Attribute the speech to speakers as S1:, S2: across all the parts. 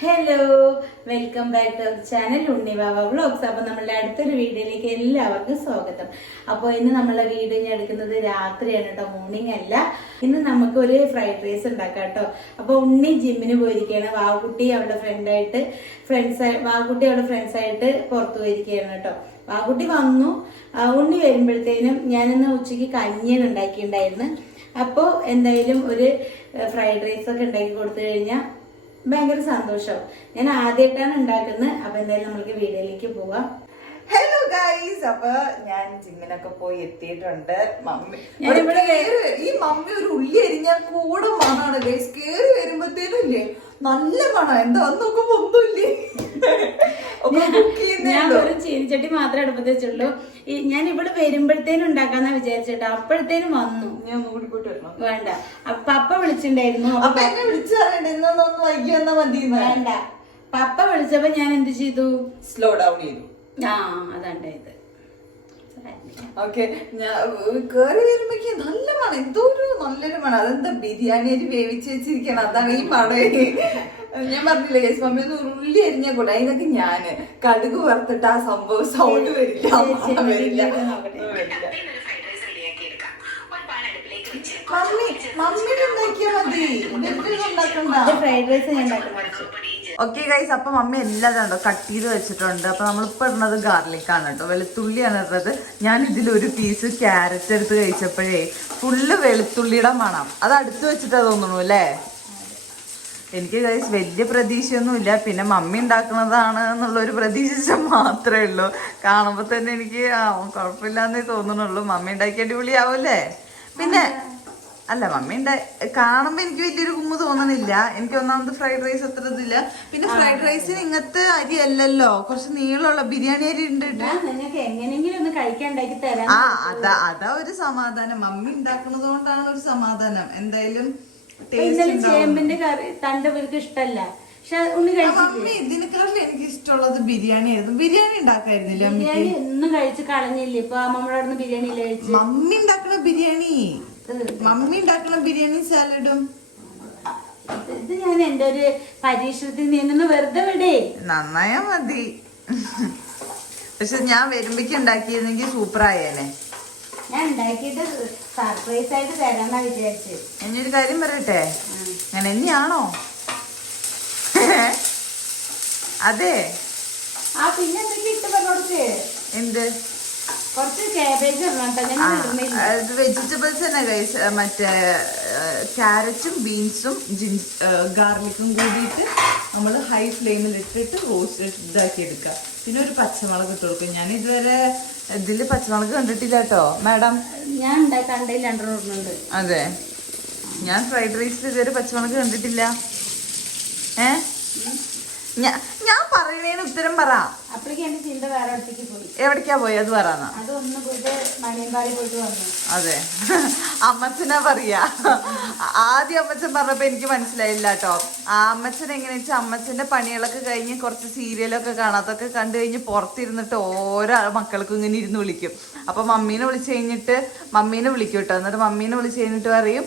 S1: Hello welcome back to channel Unnivava vlogs അപ്പോൾ നമ്മളുടെ അടുത്തൊരു വീഡിയോയിലേക്ക് എല്ലാവർക്കും സ്വാഗതം. അപ്പോൾ ഇന്ന് നമ്മളെ വീഡിയോ ഞാൻ എടുക്കുന്നത് രാത്രിയാണ് കേട്ടോ മോർണിംഗ് അല്ല. ഇന്ന് നമുക്കൊരു ഫ്രൈഡ് റൈസ് ഉണ്ടാക്കാം കേട്ടോ. അപ്പോൾ ഉണ്ണി ജിമ്മിന് പോയിരിക്കുകയാണ്. വാവുകുട്ടി അവളുടെ ഫ്രണ്ടായിട്ട് ഫ്രണ്ട്സ് വാവുകുട്ടി അവളുടെ ഫ്രണ്ട്സ് ആയിട്ട് പുറത്തു പോയിരിക്കുകയാണ് കേട്ടോ. വാവുകുട്ടി വന്നു. ഉണ്ണി വരുമ്പോഴത്തേനും ഞാനിന്ന് ഉച്ചയ്ക്ക് കഞ്ഞിയാണ് ഉണ്ടാക്കിയിട്ടുണ്ടായിരുന്നു. അപ്പോൾ എന്തായാലും ഒരു ഫ്രൈഡ് റൈസ് ഉണ്ടാക്കി കൊടുത്തു കഴിഞ്ഞാൽ ഭയങ്കര സന്തോഷം. ഞാൻ ആദ്യമായിട്ടാണ് ഉണ്ടാക്കുന്നത്. അപ്പൊ എന്തായാലും നമുക്ക് വീഡിയോയിലേക്ക് പോവാം.
S2: ഹലോ ഗൈസ് അപ്പൊ ഞാൻ ജിമ്മിനൊക്കെ പോയി എത്തിയിട്ടുണ്ട്. മമ്മി ഈ മമ്മി ഒരു ഉള്ളി അരിഞ്ഞാൽ കൂടെ മണാണ്. ഗൈസ് കേറി വരുമ്പത്തേനും ഇല്ലേ? നല്ല മണം. എന്താ? നോക്കുമ്പോ ഒന്നുമില്ലേ
S1: ഞാൻ
S2: ഒരു
S1: വെറും ചീനിച്ചട്ടി മാത്രമേ അടുപ്പത്ത് വെച്ചുള്ളൂ. ഈ ഞാൻ ഇവിടെ വരുമ്പോഴത്തേനും ഉണ്ടാക്കാന്നാ വിചാരിച്ചിട്ട്. അപ്പോഴത്തേനും വന്നു.
S2: ഞാൻ കൂടി പോയിട്ട് വരണം.
S1: വേണ്ട. അപ്പൊ പപ്പ വിളിച്ചിട്ടുണ്ടായിരുന്നു. അപ്പൊ
S2: എന്നെ വിളിച്ചു പറയണ്ട. വൈകി വന്നാ മതി
S1: വേണ്ട. പപ്പ വിളിച്ചപ്പോ ഞാൻ എന്ത് ചെയ്തു?
S2: സ്ലോ ഡൗൺ ചെയ്തു.
S1: ആ അതാണ്ടായത്
S2: ഓക്കെ ഞാൻ കേറി വരുമ്പോഴേക്ക് നല്ല മണം. എന്തോ ഒരു നല്ലൊരു മണം. അതെന്താ ബിരിയാണി അരി വേവിച്ച് വെച്ചിരിക്കണം? അതാണ് ഈ മണം ഞാൻ പറഞ്ഞില്ല ഗൈസ് മമ്മി ഒന്ന് ഉള്ളി എരിഞ്ഞ കൂടെ. അതിനൊക്കെ ഞാൻ കടുക് വറുത്തിട്ട് ആ സംഭവം സൗണ്ട് വരില്ല. വരില്ല. മമ്മി ഉണ്ടാക്കിയാ മതി.
S1: ഫ്രൈഡ് റൈസ് ഞാൻ
S2: ഓക്കെ ഗൈസ് അപ്പൊ മമ്മി എല്ലാം കണ്ടോ കട്ട് ചെയ്ത് വെച്ചിട്ടുണ്ട്. അപ്പൊ നമ്മളിപ്പോ ഇടുന്നത് ഗാർലിക് ആണ് കേട്ടോ. വെളുത്തുള്ളിയാണ് ഇടുന്നത്. ഞാൻ ഇതിൽ ഒരു പീസ് ക്യാരറ്റ് എടുത്ത് കഴിച്ചപ്പോഴേ ഫുള്ള് വെളുത്തുള്ളിയുടെ മണം. അത് അടുത്ത് വെച്ചിട്ടാ തോന്നുന്നു അല്ലേ? എനിക്ക് ഗൈസ് വലിയ പ്രതീക്ഷയൊന്നുമില്ല. പിന്നെ മമ്മി ഉണ്ടാക്കുന്നതാണ് എന്നുള്ളൊരു പ്രതീക്ഷ മാത്രമേ ഉള്ളൂ. കാണുമ്പോൾ തന്നെ എനിക്ക് ആ കുഴപ്പമില്ലാന്നേ തോന്നുന്നുള്ളൂ. മമ്മി ഉണ്ടാക്കി അടിപൊളിയാവൂല്ലേ? പിന്നെ അല്ല മമ്മി ഉണ്ടായി കാണുമ്പോൾ എനിക്ക് വലിയൊരു കുമ്പ് തോന്നണില്ല. എനിക്ക് ഒന്നാമത് ഫ്രൈഡ് റൈസ് അത്ര ഇതില്ല. പിന്നെ ഫ്രൈഡ് റൈസിന് ഇങ്ങനത്തെ അരി അല്ലല്ലോ കുറച്ച് നീളമുള്ള ബിരിയാണി അരി ഉണ്ട് ആ അതാ അതാ ഒരു സമാധാനം. മമ്മി ഉണ്ടാക്കുന്നത് കൊണ്ടാണ് ഒരു സമാധാനം. എന്തായാലും
S1: ഇന്നലെ
S2: ടേസ്റ്റ്
S1: ചേമ്പിന്റെ കറി തന്റെ ഇവർക്ക് ഇഷ്ടല്ല. പക്ഷെ ഉണ്ണി കഴിച്ചില്ലേ
S2: മമ്മി ഇതിനെക്കാട്ടിലും എനിക്ക് ഇഷ്ടമുള്ളത് ബിരിയാണി ആയിരുന്നു. ബിരിയാണി ഉണ്ടാക്കായിരുന്നില്ല അമ്മയ്ക്ക്?
S1: ഒന്നും കഴിച്ച് കളഞ്ഞില്ലേ? ഇപ്പൊ അമ്മമ്മയുടെ അവിടെ നിന്ന് ബിരിയാണി ഇല്ല കഴിച്ച്?
S2: മമ്മി ഉണ്ടാക്കണ ബിരിയാണി. മമ്മി ഉണ്ടാക്കണ ബിരിയാണി സാലഡും
S1: ഇത് ഞാൻ എന്റെ ഒരു പരീക്ഷണത്തിൽ നിന്നൊന്ന് വെറുതെ വിടേ.
S2: നന്നായാ മതി. പക്ഷെ ഞാൻ വരുമ്പോ ഉണ്ടാക്കിയിരുന്നെങ്കിൽ സൂപ്പർ ആയേനെ.
S1: ഞാൻ ഉണ്ടാക്കിയിട്ട് സർപ്രൈസ് ആയിട്ട് തരാന്നാ
S2: ഞാനൊരു കാര്യം പറയട്ടെ? അങ്ങനെ എന്നെയാണോ അതെ.
S1: ആ പിന്നെ എന്തൊക്കെ ഇട്ട് പറഞ്ഞോടത്ത്
S2: എന്ത്?
S1: കുറച്ച് കാബേജ്
S2: അത് വെജിറ്റബിൾസ് തന്നെ ഗൈസ് മറ്റേ ക്യാരറ്റും ബീൻസും ജിൻ ഗാർലിക്കും കൂടിയിട്ട് നമ്മൾ ഹൈ ഫ്ലെയിമിൽ ഇട്ടിട്ട് റോസ്റ്റ് ഇതാക്കി എടുക്കുക പിന്നെ ഒരു പച്ചമുളക് ഇട്ട് കൊടുക്കും. ഞാൻ ഇതുവരെ ഇതിൽ പച്ചമുളക് കണ്ടിട്ടില്ല കേട്ടോ മാഡം?
S1: ഞാൻ കണ്ടതിൽ രണ്ടെണ്ണം
S2: അതെ. ഞാൻ ഫ്രൈഡ് റൈസിൽ ഇതുവരെ പച്ചമുളക് കണ്ടിട്ടില്ല. ഏ? ഞാൻ പറയുന്നതിന് ഉത്തരം പറ.
S1: ചിന്ത വേറെ
S2: എവിടേക്കാ പോയി? അത്
S1: പറ
S2: അതെ. അമ്മച്ചനാ പറയാ. ആദ്യം അമ്മച്ചൻ പറഞ്ഞപ്പോ എനിക്ക് മനസ്സിലായില്ല കേട്ടോ ആ അമ്മച്ചൻ എങ്ങനെയാ വെച്ചാൽ അമ്മച്ചന്റെ പണികളൊക്കെ കഴിഞ്ഞ് കുറച്ച് സീരിയലൊക്കെ കാണാത്തൊക്കെ കണ്ടു കഴിഞ്ഞ് പുറത്തിരുന്നിട്ട് ഓരോ മക്കൾക്കും ഇങ്ങനെ ഇരുന്ന് വിളിക്കും. അപ്പൊ മമ്മീനെ വിളിച്ചു കഴിഞ്ഞിട്ട് മമ്മീനെ വിളിക്കും കേട്ടോ എന്നിട്ട് മമ്മീനെ വിളിച്ചു കഴിഞ്ഞിട്ട് പറയും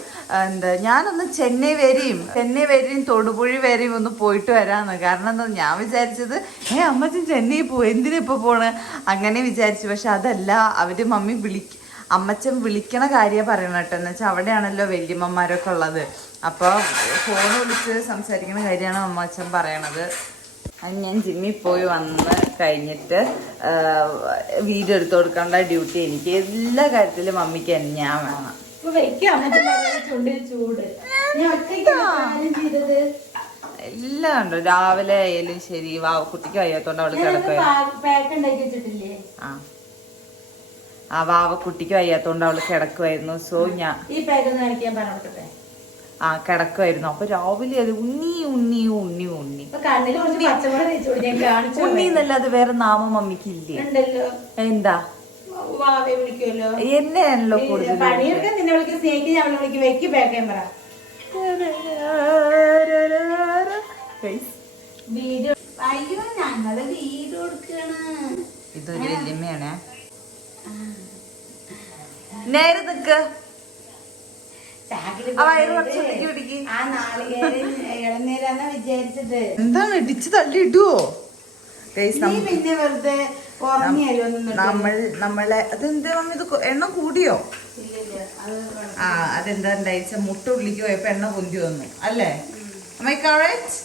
S2: എന്താ ഞാനൊന്ന് ചെന്നൈ വരെയും ചെന്നൈ വരെയും തൊടുപുഴി വരെയും ഒന്ന് പോയിട്ട് വരാന്ന്. കാരണം എന്താ ഞാൻ വിചാരിച്ചത് ഏ അമ്മച്ചൻ ചെന്നൈ പോ എന്തിനാ ഇപ്പൊ പോണ്? അങ്ങനെ വിചാരിച്ചു. പക്ഷെ അതല്ല അവർ മമ്മി വിളിക്ക അമ്മച്ചൻ വിളിക്കണ കാര്യം പറയണം കേട്ടോ. എന്ന് വെച്ചാൽ അവിടെയാണല്ലോ വല്യമ്മമാരൊക്കെ ഉള്ളത്. അപ്പോൾ ഫോൺ വിളിച്ച് സംസാരിക്കുന്ന കാര്യമാണ് അമ്മച്ചൻ പറയണത്? അത് ഞാൻ ജിമ്മിൽ പോയി വന്ന് കഴിഞ്ഞിട്ട് വീഡിയോ എടുത്തു കൊടുക്കേണ്ട ഡ്യൂട്ടി എനിക്ക് എല്ലാ കാര്യത്തിലും മമ്മിക്ക് ഞാൻ വേണം എല്ലാം ഉണ്ട്? രാവിലെ ആയാലും ശരി വാ കുട്ടിക്ക് വയ്യാത്തോണ്ട് അവൾ കിടക്കുക
S1: വെച്ചിട്ടില്ലേ?
S2: ആ ആ വാവ കുട്ടിക്ക് വയ്യാത്തോണ്ട് അവൾ കിടക്കുമായിരുന്നു സോ ഞാൻ
S1: ഈ കാണിക്കാൻ
S2: ആ കിടക്കുമായിരുന്നു അപ്പൊ രാവിലെ അത് ഉണ്ണി ഉണ്ണി ഉണ്ണി ഉണ്ണി. ഉണ്ണി എന്നല്ലാതെ വേറെ നാമം മമ്മിക്ക്
S1: ഇല്ലേ
S2: എന്താ?
S1: എന്നെ ആണല്ലോ
S2: എന്നെയാണല്ലോ കൂടുതൽ ഇതൊരു വല്യമ്മയാണേ.
S1: ഇളനീരാന്നാ നിക്ക്
S2: എന്താണ് ഇടിച്ച് തള്ളി ഇടുവോ?
S1: പിന്നെ വെറുതെ
S2: നമ്മൾ നമ്മളെ അതെന്താ മമ്മി ഇത് എണ്ണ കൂടിയോ? ആ അതെന്താ ഉണ്ടായിച്ച? മുട്ട ഉള്ളിക്ക് പോയപ്പോ എണ്ണ പൊന്തി വന്നു. അല്ലേ? അമ്മ കറക്റ്റ്.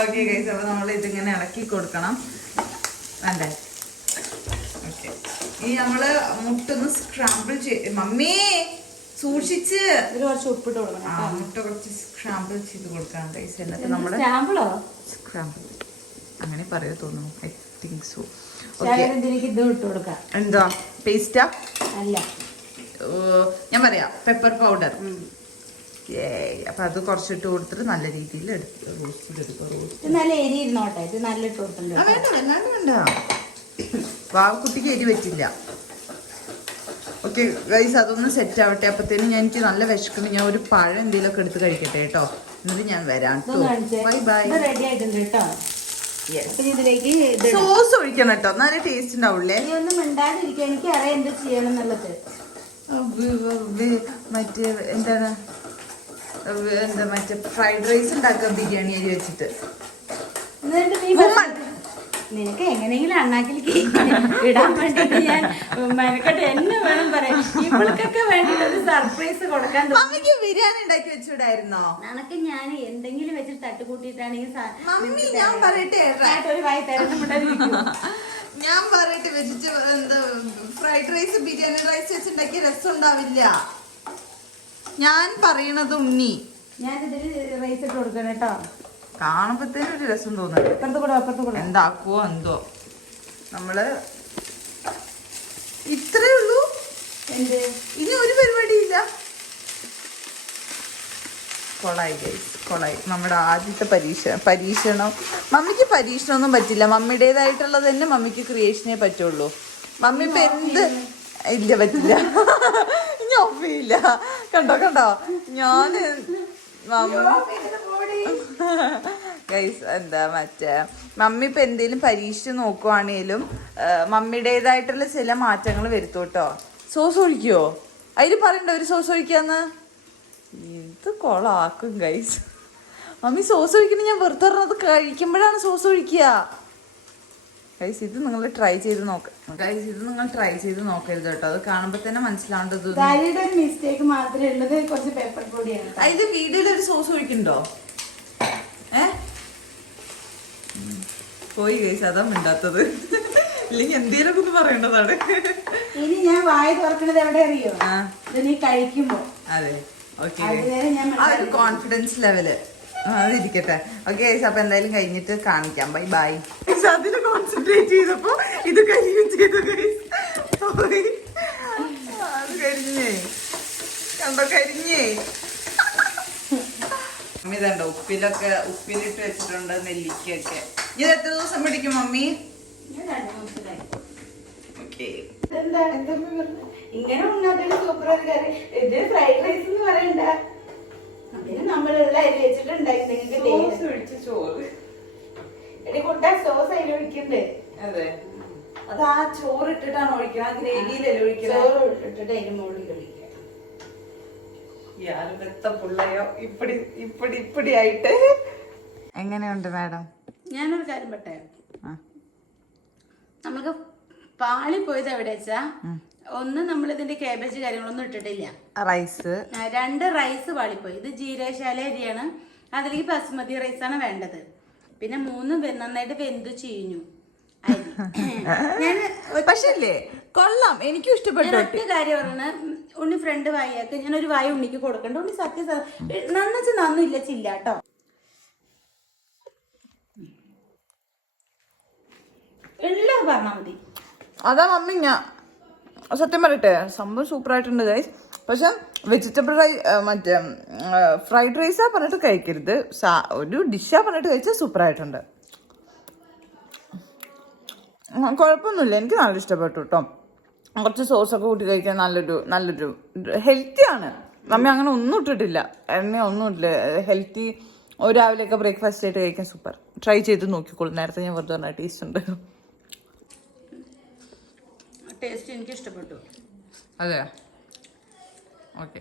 S2: ഓക്കെ ഗൈസ് അപ്പൊ നമ്മൾ ഇതിങ്ങനെ ഇളക്കി കൊടുക്കണം. വേണ്ടേ? ഈ നമ്മൾ മുട്ടൊന്ന് സ്ക്രാമ്പിൾ ചെയ്ത് മമ്മി സൂക്ഷിച്ച്.
S1: കുറച്ച് ഉപ്പിട്ട് കൊടുക്കണം
S2: ആ മുട്ട കുറച്ച് സ്ക്രാമ്പിൾ ചെയ്ത് കൊടുക്കാം ഗൈസ് എന്നിട്ട്
S1: സ്റ്റാമ്പിളോ
S2: സ്ക്രാമ്പിൾ അങ്ങനെ പറയൂ തോന്നുന്നു. ഐ തിങ്ക് സോ എന്താ? പേസ്റ്റാ
S1: അല്ല.
S2: ഞാൻ പറയാം പെപ്പർ പൗഡർ അപ്പൊ അത് കുറച്ചിട്ട് കൊടുത്തിട്ട് നല്ല രീതിയിൽ എടുത്ത് റോസ്റ്റ് ചെയ്തെടുക്കുക റോസ്റ്റ്
S1: നല്ല എരി ഇരുന്നോട്ടെ. ഇത് നല്ല ഇട്ട്
S2: കൊടുത്തിട്ടുണ്ട് വേണ്ട വേണ്ട. വാവക്കുട്ടിക്ക് എരി പറ്റില്ല. ഓക്കെ ഗൈസ് അതൊന്ന് സെറ്റ് ആവട്ടെ. അപ്പത്തേനും ഞാൻ എനിക്ക് നല്ല വിശക്കുന്നു. ഞാൻ ഒരു പഴം എന്തെങ്കിലുമൊക്കെ എടുത്ത് കഴിക്കട്ടെ കേട്ടോ. എന്നിട്ട് ഞാൻ വരാം ബൈ ബൈ
S1: ഇത് റെഡി ആയിട്ടുണ്ട് കേട്ടോ. അപ്പൊ ഇതിലേക്ക്
S2: സോസ് ഒഴിക്കണം കേട്ടോ നല്ല ടേസ്റ്റ് ഉണ്ടാവുള്ളേ.
S1: നീ ഒന്നും മിണ്ടാതിരിക്കുക എനിക്ക് അറിയാം എന്ത് ചെയ്യണം എന്നുള്ളത്.
S2: മറ്റേ എന്താണ്? എന്താ മറ്റേ ഫ്രൈഡ് റൈസ് ഉണ്ടാക്കുക ബിരിയാണി അരി വെച്ചിട്ട്.
S1: എന്നിട്ട് നീ. നിനക്ക് എങ്ങനെയെങ്കിലും അണ്ണാക്കിലേക്ക് ഇടാൻ വേണ്ടിട്ട് ഞാൻ മെനക്കെട്ട് എന്നെ വേണം പറയാൻ. ഇവൾക്കൊക്കെ വേണ്ടിട്ട് ഒരു സർപ്രൈസ് കൊടുക്കാൻ.
S2: മമ്മിക്ക് ബിരിയാണി ഉണ്ടാക്കി വെച്ചൂടായിരുന്നോ
S1: നനക്ക് ഞാൻ എന്തെങ്കിലും വെച്ചിട്ട് തട്ടുകൂട്ടിയിട്ടാണെങ്കിൽ സാ-
S2: മമ്മി ഞാൻ. പറയട്ടെ
S1: ഒരു വായി തരുന്ന
S2: ഞാൻ പറയട്ടെ എന്താ ഫ്രൈഡ് റൈസ് ബിരിയാണി റൈസ് വെച്ചുണ്ടാക്കിയ രസം ഉണ്ടാവില്ല ഞാൻ പറയണത് ഉണ്ണി
S1: ഞാൻ ഇതിൽ റൈസ് ഇട്ട് കൊടുക്കണം കേട്ടോ.
S2: കാണുമ്പത്തേനും ഒരു രസം തോന്നുന്നു
S1: അപ്പുറത്ത് കൂടെ അപ്പുറത്ത് കൂടെ.
S2: എന്താക്കുവോ എന്തോ. നമ്മൾ ഇത്രേ ഉള്ളൂ? ഇനി ഒരു പരിപാടിയില്ല. കൊളായി ഗൈസ് കൊളായി. നമ്മുടെ ആദ്യത്തെ പരീക്ഷ പരീക്ഷണം. മമ്മിക്ക് പരീക്ഷണമൊന്നും പറ്റില്ല. മമ്മിയുടേതായിട്ടുള്ളത് തന്നെ മമ്മിക്ക് ക്രിയേഷനെ പറ്റുള്ളൂ. മമ്മി ഇപ്പൊ എന്ത്? ഇല്ല പറ്റില്ല. ഇനി ഒപ്പില്ല കണ്ടോ കണ്ടോ? ഞാൻ ഗൈസ് എന്താ മറ്റേ മമ്മി ഇപ്പൊ എന്തേലും പരീക്ഷിച്ച് നോക്കുവാണേലും മമ്മിയുടേതായിട്ടുള്ള ചില മാറ്റങ്ങൾ വരുത്തും സോസ് ഒഴിക്കുവോ അതിൽ പറയണ്ട ഒരു സോസ് ഒഴിക്കാന്ന്. ഇത് കൊളാക്കും ഗൈസ് മമ്മി സോസ് ഒഴിക്കണേ ഞാൻ വെറുതെ പറഞ്ഞത് കഴിക്കുമ്പോഴാണ് സോസ് ഒഴിക്കുക. ഗൈസ് ഇത് നിങ്ങൾ ട്രൈ ചെയ്ത് നോക്ക. ഗൈസ് ഇത് നിങ്ങൾ ട്രൈ ചെയ്ത് നോക്കരുത് കേട്ടോ. അത് കാണുമ്പോൾ തന്നെ മനസ്സിലാവേണ്ടത്
S1: മിസ്റ്റേക്ക് മാത്രമേ ഉള്ളത്. കുറച്ച് പേപ്പർ പൊടിയാണ്.
S2: അതിന്റെ വീഡിയോയിൽ ഒരു സോസ് ഒഴിക്കണ്ടോ ഏ? പോയി ഗൈസ് അതാ മിണ്ടാത്തത്. ഇല്ലെങ്കിൽ എന്തേലൊക്കെ ഒന്ന് പറയേണ്ടതാണ്.
S1: ഇനി ഞാൻ വായ തുറക്കണത് എവിടെ അറിയോ? ഇത് നീ കഴിക്കുമ്പോ.
S2: അതെ. ഓക്കെ ആ ഒരു കോൺഫിഡൻസ് ലെവൽ അതിരിക്കട്ടെ. ഓക്കെ അപ്പൊ എന്തായാലും കഴിഞ്ഞിട്ട് കാണിക്കാം. ബൈ ബൈ അതിന് കോൺസെൻട്രേറ്റ് ചെയ്തപ്പോ ഇത് കഴിയും ചെയ്തു കഴിഞ്ഞേ. അത് കരിഞ്ഞേ. കണ്ടോ കരിഞ്ഞേ. മമ്മി ഇതുണ്ടോ ഉപ്പിലൊക്കെ ഉപ്പിലിട്ട് വെച്ചിട്ടുണ്ട് നെല്ലിക്കൊക്കെ ഇത് എത്ര ദിവസം പിടിക്കും മമ്മി?
S1: ഞാൻ രണ്ട് ദിവസത്തിലായി.
S2: ഓക്കെ
S1: ഇതെന്താ? എന്താ അമ്മ ഇങ്ങനെ ഉണ്ടാക്കുന്ന സൂപ്പർ കറി ഇത് ഫ്രൈഡ് റൈസ് എന്ന് പറയണ്ട. അതിന് നമ്മളുള്ള അരി നിങ്ങൾക്ക്
S2: ഒഴിച്ച് ചോറ്.
S1: എടി കുട്ട സോസ് അതിൽ ഒഴിക്കണ്ടേ?
S2: അതെ. അത് ആ ചോറ് ഇട്ടിട്ടാണ് ഒഴിക്കണം? ആ ഗ്രേവിയിലല്ലേ ഒഴിക്കണം?
S1: ചോറ് ഇട്ടിട്ട് അതിന് മുകളിൽ ഒഴിക്കുക
S2: വെത്ത ഇപ്പടി ഇപ്പടി ഇപ്പടി ആയിട്ട്. എങ്ങനെയുണ്ട് മാഡം?
S1: ഞാനൊരു കാര്യം പെട്ടായിരുന്നു നമ്മൾക്ക് പാളി പോയത് എവിടെ വെച്ചാ? ഒന്ന് നമ്മൾ ഇതിന്റെ കാബേജ് കാര്യങ്ങളൊന്നും ഇട്ടിട്ടില്ല.
S2: റൈസ്
S1: രണ്ട് റൈസ് വാളിപ്പോയി. ഇത് ജീരകശാല അരിയാണ്. അതിലേക്ക് ബസുമതി റൈസാണ് വേണ്ടത്. പിന്നെ മൂന്ന് നന്നായിട്ട് വെന്തു ചീഞ്ഞു ഞാൻ
S2: പക്ഷേ കൊള്ളാം. എനിക്കും ഇഷ്ടപ്പെട്ടു.
S1: ഒറ്റ കാര്യം പറഞ്ഞ ഉണ്ണി ഫ്രണ്ട് വായിയാക്ക്. ഞാൻ ഒരു വായ ഉണ്ണിക്ക് കൊടുക്കണ്ട. ഉണ്ണി സത്യം നന്നച്ച് നന്നില്ല ചില്ല കേട്ടോ എല്ലാം പറഞ്ഞാൽ മതി.
S2: അതാ മമ്മി ഞാൻ സത്യം പറയട്ടെ സംഭവം സൂപ്പർ ആയിട്ടുണ്ട് ഗൈസ് പക്ഷെ വെജിറ്റബിൾ റൈ മറ്റേ ഫ്രൈഡ് റൈസാ പറഞ്ഞിട്ട് കഴിക്കരുത്. ഒരു ഡിഷാ പറഞ്ഞിട്ട് കഴിച്ചാൽ ഉം, കുഴപ്പമൊന്നുമില്ല. എനിക്ക് നല്ല ഇഷ്ടപ്പെട്ടു കേട്ടോ കുറച്ച് സോസൊക്കെ കൂട്ടി കഴിക്കാൻ നല്ലൊരു നല്ലൊരു ഹെൽത്തി ആണ്. മമ്മി അങ്ങനെ ഒന്നും ഇട്ടിട്ടില്ല. എണ്ണ ഒന്നും ഇട്ടില്ല. ഹെൽത്തി ഒരു രാവിലെയൊക്കെ ബ്രേക്ക്ഫാസ്റ്റ് ആയിട്ട് കഴിക്കാൻ സൂപ്പർ ട്രൈ ചെയ്ത് നോക്കിക്കോളൂ. നേരത്തെ ഞാൻ വെറുതെ പറഞ്ഞ ടേസ്റ്റ് ഉണ്ട്.
S1: ടേസ്റ്റ് എനിക്ക് ഇഷ്ടപ്പെട്ടു.
S2: അതെ ഓക്കെ